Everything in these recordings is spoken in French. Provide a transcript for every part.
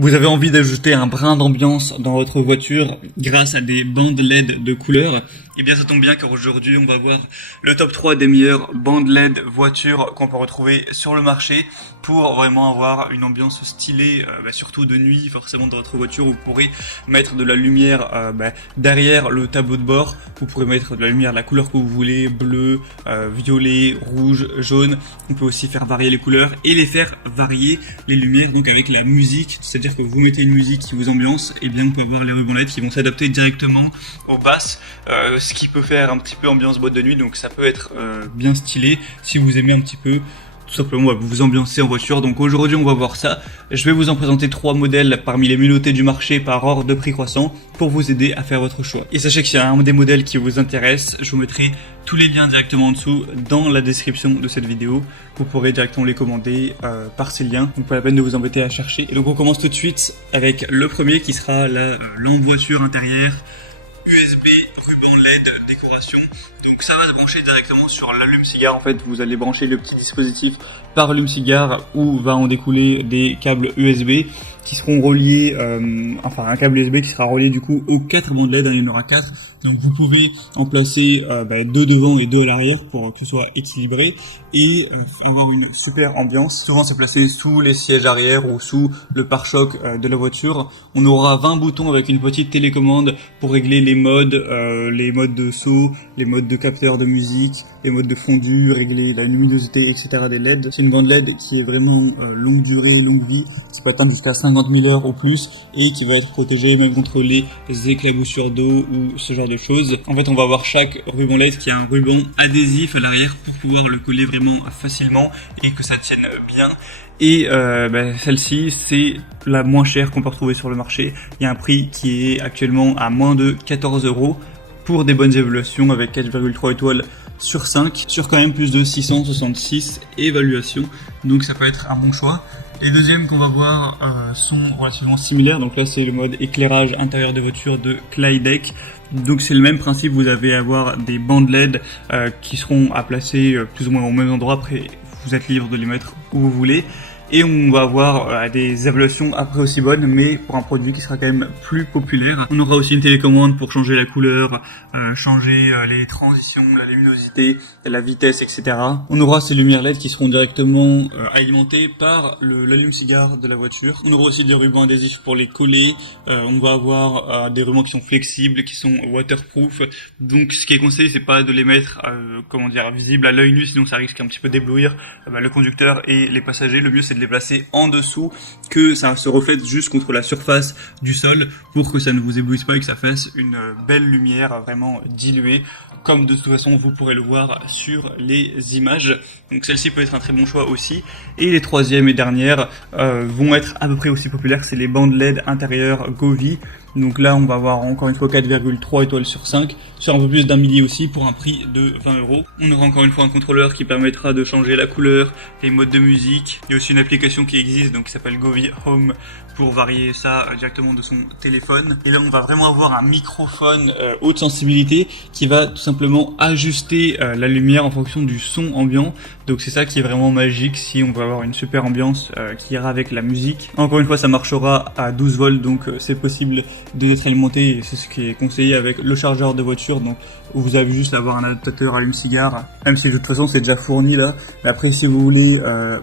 Vous avez envie d'ajouter un brin d'ambiance dans votre voiture grâce à des bandes LED de couleur? Eh bien ça tombe bien car aujourd'hui on va voir le top 3 des meilleures bandes LED voitures qu'on peut retrouver sur le marché pour vraiment avoir une ambiance stylée, surtout de nuit. Forcément dans votre voiture vous pourrez mettre de la lumière derrière le tableau de bord, vous pourrez mettre de la lumière de la couleur que vous voulez, bleu, violet, rouge, jaune. On peut aussi faire varier les couleurs et les faire varier les lumières donc avec la musique, c'est-à-dire que vous mettez une musique qui vous ambiance, et bien on peut avoir les rubans LED qui vont s'adapter directement aux basses, ce qui peut faire un petit peu ambiance boîte de nuit, donc ça peut être bien stylé si vous aimez un petit peu tout simplement vous ambiancer en voiture. Donc aujourd'hui on va voir ça. Je vais vous en présenter 3 modèles parmi les mieux notés du marché par ordre de prix croissant pour vous aider à faire votre choix. Et sachez que s'il y a un des modèles qui vous intéresse, je vous mettrai tous les liens directement en dessous dans la description de cette vidéo. Vous pourrez directement les commander par ces liens, donc pas la peine de vous embêter à chercher. Et donc on commence tout de suite avec le premier qui sera la lampe voiture intérieure USB ruban LED décoration. Donc ça va se brancher directement sur l'allume-cigare. En fait, vous allez brancher le petit dispositif par allume-cigare où va en découler des câbles USB qui seront reliés, un câble USB qui sera relié du coup aux 4 bandes LED, il y en aura 4. Donc vous pouvez en placer 2 devant et 2 à l'arrière pour que ce soit équilibré et avoir une super ambiance. Souvent c'est placé sous les sièges arrière ou sous le pare-choc de la voiture. On aura 20 boutons avec une petite télécommande pour régler les modes de saut, les modes de capteur de musique, les modes de fondu, régler la luminosité, etc. des LED. C'est une bande LED qui est vraiment longue durée, longue vie, qui peut atteindre jusqu'à 50 000 heures ou plus et qui va être protégée même contre les éclaboussures d'eau ou ce genre de choses. En fait, on va avoir chaque ruban LED qui a un ruban adhésif à l'arrière pour pouvoir le coller vraiment facilement et que ça tienne bien. Et celle-ci, c'est la moins chère qu'on peut retrouver sur le marché. Il y a un prix qui est actuellement à moins de 14 € pour des bonnes évaluations avec 4,3 étoiles sur 5, sur quand même plus de 666 évaluations. Donc ça peut être un bon choix. Les deuxièmes qu'on va voir sont relativement similaires. Donc là c'est le mode éclairage intérieur de voiture de Clydech. Donc c'est le même principe, vous allez avoir des bandes LED qui seront à placer plus ou moins au même endroit. Après vous êtes libre de les mettre où vous voulez. Et on va avoir des évaluations après aussi bonnes, mais pour un produit qui sera quand même plus populaire. On aura aussi une télécommande pour changer la couleur, changer les transitions, la luminosité, la vitesse, etc. On aura ces lumières LED qui seront directement alimentées par l'allume-cigare de la voiture. On aura aussi des rubans adhésifs pour les coller. On va avoir des rubans qui sont flexibles, qui sont waterproof. Donc ce qui est conseillé, c'est pas de les mettre visibles à l'œil nu, sinon ça risque un petit peu d'éblouir le conducteur et les passagers. Le mieux c'est de les placer en dessous, que ça se reflète juste contre la surface du sol pour que ça ne vous éblouisse pas et que ça fasse une belle lumière vraiment diluée, comme de toute façon vous pourrez le voir sur les images. Donc celle-ci peut être un très bon choix aussi. Et les troisièmes et dernières vont être à peu près aussi populaires, c'est les bandes LED intérieures Govee. Donc là on va avoir encore une fois 4,3 étoiles sur 5, sur un peu plus d'un millier aussi pour un prix de 20 €. On aura encore une fois un contrôleur qui permettra de changer la couleur, les modes de musique. Il y a aussi une application qui existe donc qui s'appelle Govee Home pour varier ça directement de son téléphone. Et là on va vraiment avoir un microphone haute sensibilité qui va tout simplement ajuster la lumière en fonction du son ambiant. Donc c'est ça qui est vraiment magique si on veut avoir une super ambiance qui ira avec la musique. Encore une fois ça marchera à 12 volts donc c'est possible d'être alimenté et c'est ce qui est conseillé avec le chargeur de voiture. Donc vous avez juste à avoir un adaptateur allume-cigare, même si de toute façon c'est déjà fourni là. Mais après si vous voulez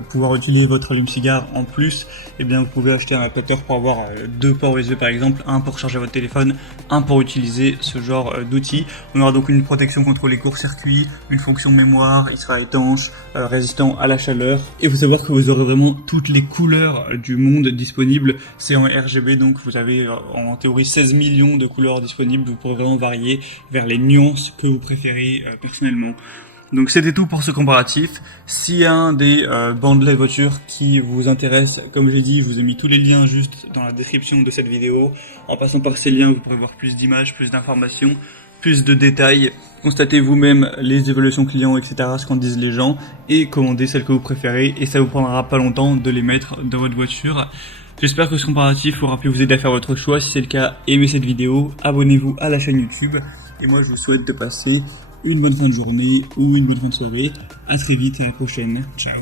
pouvoir utiliser votre allume-cigare en plus, et bien vous pouvez acheter un adaptateur pour avoir 2 ports USB par exemple, un pour charger votre téléphone, un pour utiliser ce genre d'outils. On aura donc une protection contre les courts-circuits, une fonction mémoire, il sera étanche, résistant à la chaleur. Et faut savoir que vous aurez vraiment toutes les couleurs du monde disponibles. C'est en RGB donc vous avez en théorie 16 millions de couleurs disponibles. Vous pourrez vraiment varier vers les nuances que vous préférez personnellement. Donc c'était tout pour ce comparatif. S'il y a un des bandes LED voitures qui vous intéresse, comme j'ai dit, je vous ai mis tous les liens juste dans la description de cette vidéo. En passant par ces liens, vous pourrez voir plus d'images, plus d'informations, plus de détails. Constatez vous-même les évaluations clients, etc., ce qu'en disent les gens, et commandez celles que vous préférez. Et ça vous prendra pas longtemps de les mettre dans votre voiture. J'espère que ce comparatif aura pu vous aider à faire votre choix. Si c'est le cas, aimez cette vidéo, abonnez-vous à la chaîne YouTube. Et moi, je vous souhaite de passer une bonne fin de journée ou une bonne fin de soirée. À très vite, à la prochaine. Ciao.